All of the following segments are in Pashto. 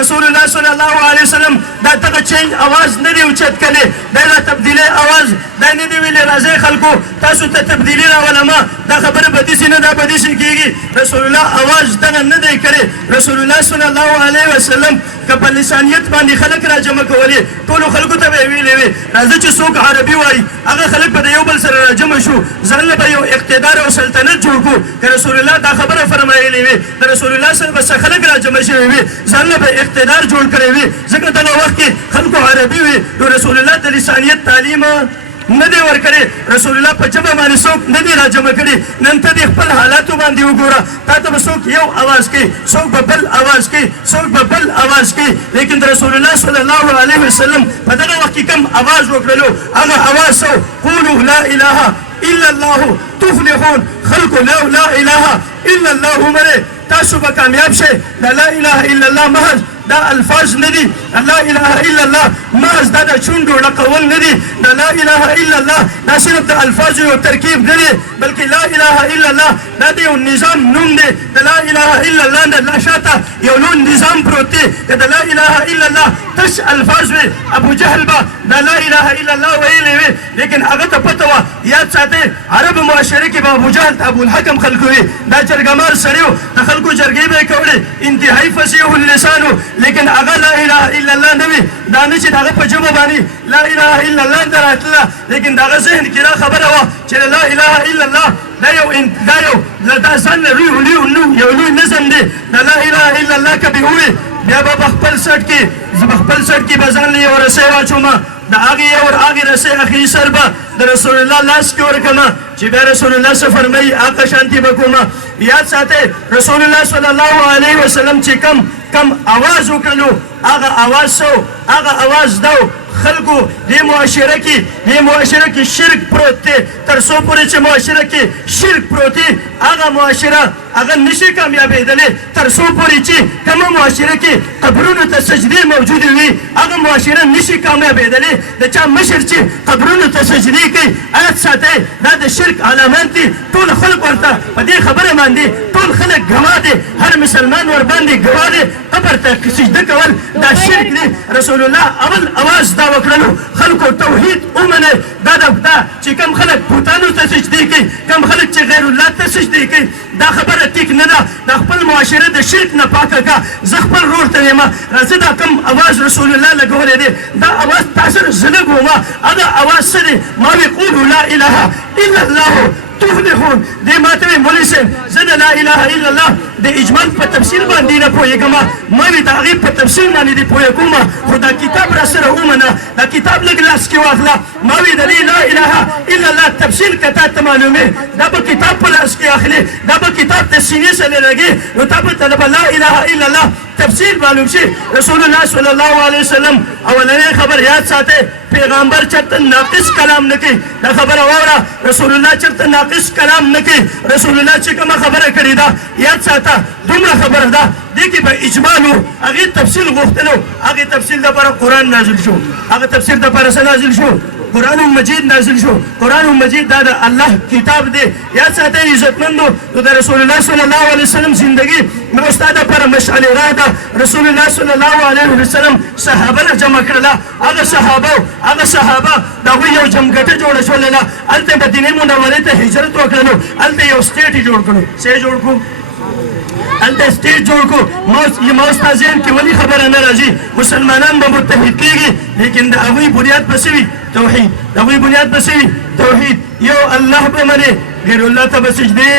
رسول الله صلی الله علیه وسلم دا دغه چینج اواز نه دی اوچت کړی دا تبدیلی اواز دا نه دی ویلې راځئ خلکو تاسو ته تبدیلي راولمه دا خبره به داسې نه دا به داسې کېږي رسول الله اواز دغه نه دی کړی رسول الله صلی الله علیه وسلم که په لسانیت باندې خلک را جمع کولې ټولو خلکو ته به یې ویلې وې راځه چې څوک عربي وایي هغه خلک به د یو بل سره را جمع شو ځان له به یو اقتدار او سلطنت جوړ کړو که رسول الله دا خبره فرمایلې وې د رسول الله سره به څه خلک را جمع شوي وي ځان له به اقتدار جوړ کړی وي ځکه دغه وخت کې خلکو عربي وي نو رسول الله د لسانیت تعلیم نه دی ورکړی رسول الله په ژبه باندې څوک نه دی را جمع کړي نن ته د خپل حالاتو باندې وګوره تا ته به څوک یو اواز کوي څوک به بل اواز کوي څوک به بل اواز کوي لیکن د رسول الله صلی الله علیه وسلم په دغه وخت کې کوم اواز وکړلو هغه اواز څه قولوا لا اله الا الله تفلحون خلکو لا اله الا الله ومنئ تاسو به کامیاب شئ د لا اله الا الله محض دا الفاظ نه دي لا اله الا الله محض دا د شونډو ډکول نه دي د لا اله الا الله دا صرف د الفاظو یو ترکیب نه دی بلکې لا اله الا الله دا د یو نظام نوم دی د لا اله الا الله نه لا شاته یو لوی نظام پروت دی د لا اله الا الله تش الفاظ وي ابو جهل به دا لا اله الا الله ویلې وي لیکن هغه ته پته وه یاد ساتئ عرب معاشره کې به ابو جهل ابو الحکم خلکو وي دا جرګمار سړی و د خلکو جرګې به یې کولې انتهایي فصیح اللسان و لیکن هغه لا اله الا الله نه وي دا نه چې د هغه په ژبه باندې لا اله الا الله ته راتله لیکن د هغه ذهن کې دا خبره وه چې لا اله الا الله دا یو دا ځان له یو لوی نظم دی د لا اله الا الله که به ووي بیا به په خپل سټ کې زه په خپل سټ کې به ځان له یو رسۍ واچومه د هغې یو هغې رسۍ اخري سر به د رسول الله لاس کې ورکړمه چې بیا رسول الله څه فرمایي هغه شانتې به کومه یاد ساتئ رسول الله صلی الله علیه وسلم چې کم اواز وکړلو هغه اواز څه هغه اواز دا خلکو دې معاشره کې شرک پروت دی تر څو پورې چې معاشره کې شرک پروت دی هغه معاشره هغه نشي کامیابېدلی تر څو پورې چې کومه معاشره کې قبرونو ته سجدې موجودې وي هغه معاشره نشي کامیابېدلی د چا مشر چې قبرونو ته سجدې کوي یاد ساتئ دا د شرک علامات دي ټول خلک ورته په دې خبره باندې ټول خلک ګواه دي هر مسلمان ورباندې ګواه دی قبر ته سجده کول دا شرک دی رسول الله اول اواز دا وکړلو خلکو توحید ومنئ دا چې کوم خلک بوتانو ته سجدې کوي کوم خلک چې غیر الله ته سجدې کوي دا خبره ټیک نه ده د خپل معاشره د شرک نه پاکه که زه خپل رور ته یم راځه دا کوم اواز رسول الله لګولی دی دا اواز تا سره زه لګومه هغه اواز څه دی ما وی قولو لا اله الا الله تفلحون دې ما ته وی مولوي صاحب زه د لا اله الا الله د اجمال په تفسیر باندې نه پوهېږم ما وی د هغې په تفسیر باندې دې پوهېږم خو دا کتاب را سره ومنه دا کتاب لږ لاس کې واخله ما وی د دې لا اله الا الله تفسیر که تا ته معلومې دا به کتاب په لاس کې اخلې دا به کتاب ته سینې سره لګې نو تا به ته به لا اله الا الله تفسیر معلوم شي رسول الله صلی الله علیه وسلم اولنۍ خبر یاد ساتئ پیغمبر چرته ناقص کلام نه کوي دا خبره واوره رسول الله چرته ناقص کلام نه کوي رسول الله چې کومه خبره کړې ده یاد ساته دومره خبره ده دې کې به اجمال و هغې تفصیل غوښتلو هغې تفصیل دپاره قرآن نازل شو هغه تفسیر دپاره څه نازل شو قرآن مجید نازل شو قرآن مجید دا د الله کتاب دی یاد ساتئ عزتمندو نو د رسول الله صلی الله علیه وسلم زندگی مې ستا دپاره مشعل راه ده رسول الله صلی الله علیه وسلم صحابه نه جمع کړله هغه صحابه د هغوی یو جمګټه جوړه شولله هلته مدینې منورې ته هجرت وکړلو هلته یو سټیټ یې جوړ کړو څه یې جوړ کړو هلته سټیټ جوړ کړو ما ستا ذهن کې ولې خبره نه راځي مسلمانان به متحد کېږي لیکن د هغوی بنیاد به څه وي توحید د هغوی بنیاد به څه وي توحید یو الله به منې غیر الله ته به سجدې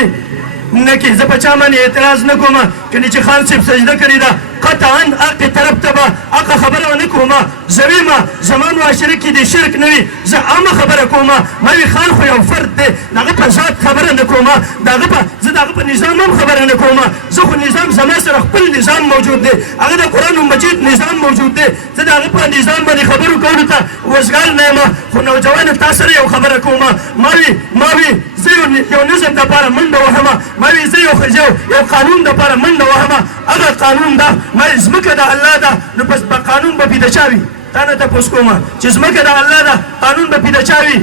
نه کې زه په چا باندې اعتراض نه کوم کله چې خان صاحب سجده کړې ده قطعا هغې طرف ته به هغه خبره ونه کوم زه ویمه زما معاشره کې د شرک نه وي زه عامه خبره کوم ما وي خان خو یو فرد دی د هغه په ذات خبره نه کوم زه د هغه په نظام هم خبره نه کوم زه خو نظام زما سره خپل نظام موجود دی هغه د قرآن مجید نظام موجود دی زه د هغه په نظام باندې خبرو کولو ته وزګار نه یم خو نوجوانو تا سره یو خبره کوم ما وي زه یو نظم دپاره منډه وهمه ما وی زه یو قانون دپاره منډه وهمه هغه قانون ده ما ځمکه د الله ده نو پس په قانون به پیده چا وي تا نه تپوس کومه چې ځمکه د الله ده قانون به پیده چا وي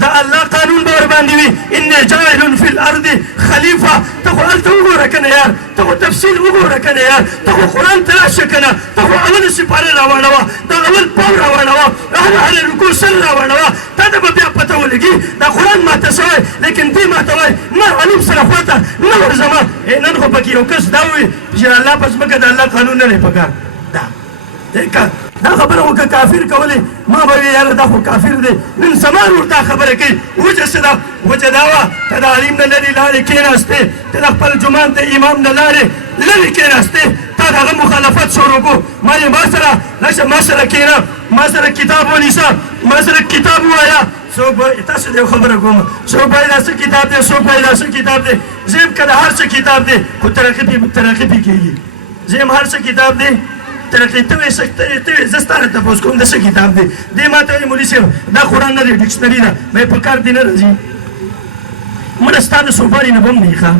دا الله قانون به ورباندې وي اني جاعل فی الارض خلیفه ته خو هلته وګوره که نه یار ته خو تفصیل وګوره که نه یار ته خو قرآن ته راشه که نه ته خو اول سپاره راواړوه دا اول پاو راواړوه هله رکوع سل راواړوه تا ته به بیا پته ولګي دا قرآن ماته سوی لیکن دوی ماته وایي نه علیم سره خواته نه ورځمه نن خو پکې یو کس دا ووي چې الله په ځمکه د الله قانون نه دی پکار دا خبره وکړه کافر کولی ما به وی یاره دا خو کافر دی نن سمان ورته خبره کوي وجه څه ده وجه دا وه ته د علیم نه لرې لاړې کېناستې ته د خپل جومان د امام نه لاړې لرې کېناستې تا د هغه مخالفت شروع کړو ما یې ما سره راشه ما سره کښېنه ما سره کتاب ونیسه ما سره کتاب ووایه څوک به تاسو ته یو خبره کوم څوک به دا څه کتاب دی څوک به دا څه کتاب دی زم که د هر څه کتاب دی خو ترقي پې کېږي زم هر څه کتاب دی ترقي ته وایې زه ستا نه تپوس کوم د څه کتاب دی دې ما ته وایي مولي صاحب دا قرآن نه دی ډکشنري ده مې په کار دې نه راځي مړه ستا د صوفاري نه به هم نه وي ښه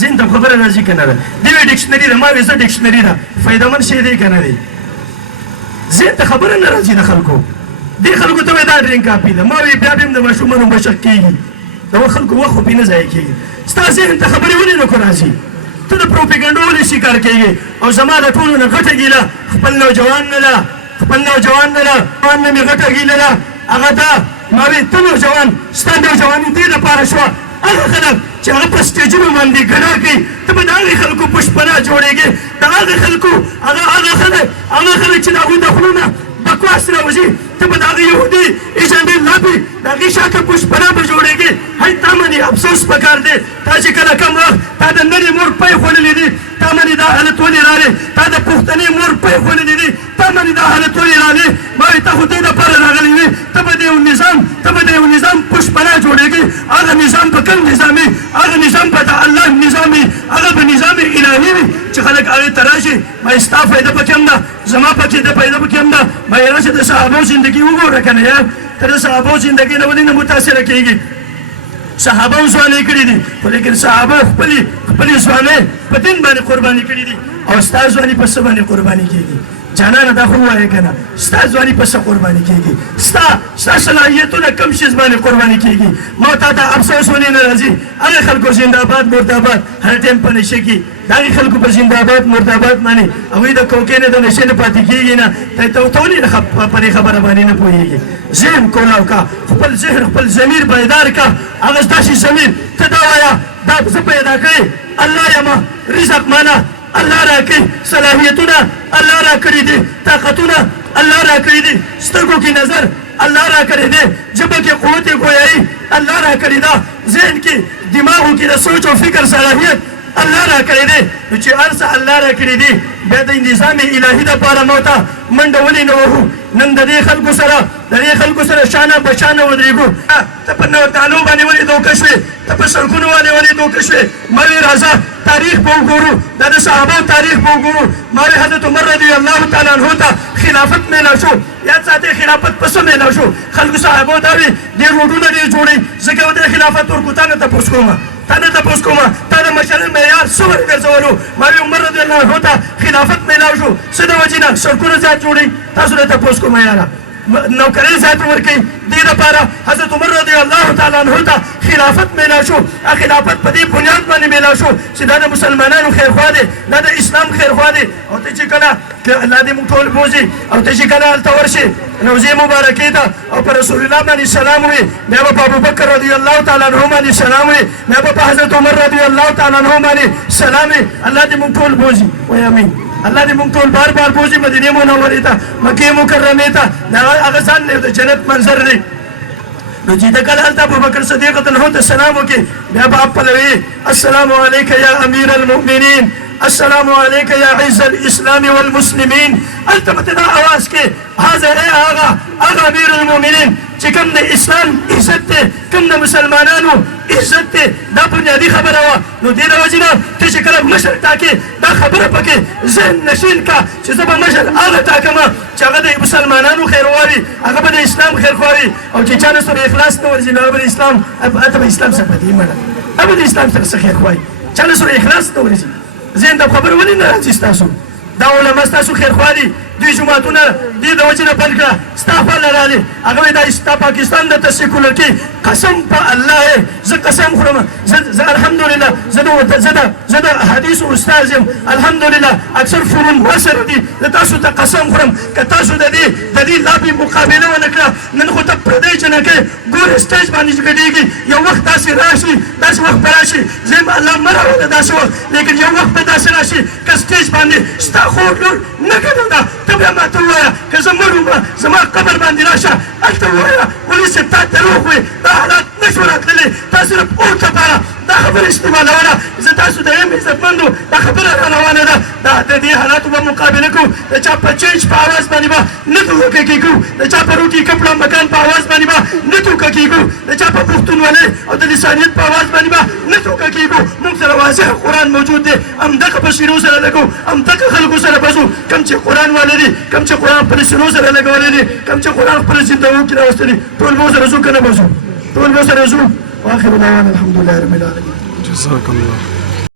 ذهن ته خبره راځي که نه ده دې وایي ډکشنري ده ما وایي زه ډکشنري ده فایدهمند شی دی که نه دی ذهن ته خبره نه راځي د خلکو دې خلکو ته وایي دا ډرینګ کاپي ده ما وایي بیا به هم د ماشومانو مشق کېږي د خلکو وخت خو پې نه ضایع کېږي ستا ذهن ته خبرې ولې نه کو راځي ته د پروپیګنډو ولې شکار کېږي او زما د ټولو نه غټه ګیله خپل نوجوان نه ده خپل نوجوان نه ده نوجوان نه مې غټه ګیله ده هغه دا ما وایي ته نوجوان ستا نوجواني دې دپاره شوه هغه خلک چې هغه په سټیجونو باندې ګډا کوي ته به د هغې خلکو پشپناه جوړېږې د هغې خلکو هغه خلک چې د هغوی د خولو نه بکواس راوځي ته به د هغې یهودي ایجنډې لاپې د هغې شاته پشپناه به جوړېږې هی تا باندې افسوس پکار دی تا چې کله کم وخت تا د نرې مور پی خوړلی دي تا باندې دا حالت ولې راغلی تا د پښتنې مور پی خوړلی دي تا باندې دا حالت ولې راغلی ما وایي ته خو دې دپاره راغلی وې ته به د یو نظام پشپناه جوړېږي هغه نظام به کوم نظام وي هغه نظام به د الله نظام وي هغه به نظام الهي وي چې خلک هغې ته راشي ما وایي ستا فایده پکې هم ده زما پکې د فایده پکې هم ده ما وایي راشه د صحابو زندګي وګوره که نه یار ته د صحابو زندګۍ نه ولې نه متاثره کېږي صحابه هم ځوانۍ کړي دي خو لیکن صحابه خپلې ځوانۍ په دین باندې قرباني کړي دي او ستا ځواني په څه باندې قرباني کېږي جانانه دا خو ووایې که نه ستا ځواني په څه قرباني کېږي ستا صلاحیتونه کم شیز باندې قرباني کېږي ما تا ته افسوس ولې نه راځي هغې خلکو زندهباد مردهباد هر ټایم په نشه کې د هغې خلکو په زندهباد مردهباد باندې هغوی د کوکې نه د نشې نه پاتې کېږي نه ته ولې په دې خبره باندې نه پوهېږي ذهن کولاو کا خپل ذهن خپل ضمیر بیدار کا هغه داسې ضمیر ته دا وایه دا زه پیدا کړې الله یمه رزق مانه الله را کړي صلاحیتونه الله را کړي دي طاقتونه الله را کړي دي سترګو کې نظر الله را کړي دي ژبه کې قوت ګویایي الله را کړي ده ذهن کې دماغو کې د سوچ او فکر صلاحیت الله را کړی دی نو چې هر څه الله را کړي دي بیا د نظام الهي دپاره مو ته منډه ولې نه وهو نن د دې خلکو سره شانه بشانه ودرېږو ته په نوتانو باندې ولې دوکه شوې ته په سړکونو باندې ولې دوکه شوې ما وایي راځه تاریخ به وګورو دا د صحابو تاریخ به وګورو ما وایي حضرت عمر رضی الله تعالی عنه ته خلافت میلاو شو یاد ساتئ خلافت په څه میلاو شو خلکو صحابو دا وي دې روډونه ډېر جوړوي ځکه و دې خلافت ورکو تا نه تپوس کومه تا د مشر معیار څه ورګرځولو ما وایي عمر رضی الله عنه ته خلافت میلاو شو څه د وجې نه سړکونه زیات جوړوي تاسو نه تپوس کوم یاره نوکرۍ زیات ورکوي دې دپاره حضرت عمر رضی الله تعالی عنه ته خلافت میلاو شو خلافت په دې بنیاد باندې میلاو شو چې دا د مسلمانانو خیرخوا دی دا د اسلام خیرخوا دی او ته چې کله الله دې موږ ټول بوځي او ته چې کله هلته ورشې روضې مبارکې ته او په رسول الله باندې سلام وي بیا به په ابوبکر رضی الله تعالی عنه باندې سلام وي بیا به په حضرت عمر رضی الله تعالی عنه باندې سلام وي الله دې موږ ټول بوځي وایي امین الله دې موږ ټول بار بار بوځي مدینې منورې ته مکې مکرمې ته هغه ځان د جنت منظر دی نو چې ته کله هلته ابوبکر صدیق عنه ته سلام وکړې بیا به خپلوي السلام علیک یا امیر المؤمنین السلام علیک یا عز الاسلام والمسلمین هلته به ته دا اواز کې هذا هغه امیر المؤمنین چې کوم د اسلام عزت دی کوم د مسلمانانو عزت دی دا بنیادي خبره وه نو دې د وجې نه ته چې کله مشر ټاکې دا خبره پکې ذهن نشین کا چې زه به مشر هغه ټاکمه چې هغه د مسلمانانو خیرخوا وي هغه به د اسلام خیرخوا وي او چې چا نه سره اخلاص نه ورځي نو هغه به د اسلام هلته به اسلام سره بدي مړه هغه به د اسلام سره څه خیرخوا وي چا نه سره اخلاص نه ورځي ذهن ته خبره ولې نه راځي ستاسو دا علما ستاسو خیرخوا دي دوی صوفي جماعتونه دې د وجې نه بند کړه ستا خواله رالې هغه وایي دا ستا پاکستان درته سیکولر کې قسم په الله یې زه قسم خورم زه الحمدلله زه د حدیث استاد یم الحمدلله اکثر فنون ورسره دي زه تاسو ته قسم خورم که تاسو د دې لابي مقابله ونه کړه نن خو ته پردی جنکې ګورې سټیج باندې چې ګډېږي یو وخت داسې راشي داسې وخت به راشي زه یم الله مه راوله داسې وخت لیکن یو وخت به داسې راشي که سټیج باندې ستا خور لور نه ګډه ته بیا ماته ووایه که زه مړ وم زما قبر باندې راشه هلته ووایه ولې چې تا دروغ وې دا حالات نه شو راتللی تا صرف اور لپاره دا خبره استعمالوله زه تاسو ته یم عزتمندو دا خبره را روانه ده د دې حالاتو به مقابله کوو د چا په چینج په اواز باندې به نه دوکه کېږو د چا په روټي کپړه مکان په اواز باندې به نه دوکه کېږو د چا په پښتونولۍ او د لسانیت په اواز باندې به نه دوکه کېږو موږ سره واضح قرآن موجود دی همدغه په سینو سره لګو همدغه خلکو سره بسو کوم چې قرآن والي دي کوم چې قرآن خپلې سینو سره لګولی دي کوم چې قرآن خپلې زندګو کې راوستلي ټول به سره ځو که نه به ځو ټول به سره ځو واخر دعوانا الحمد لله رب العالمين جزاك الله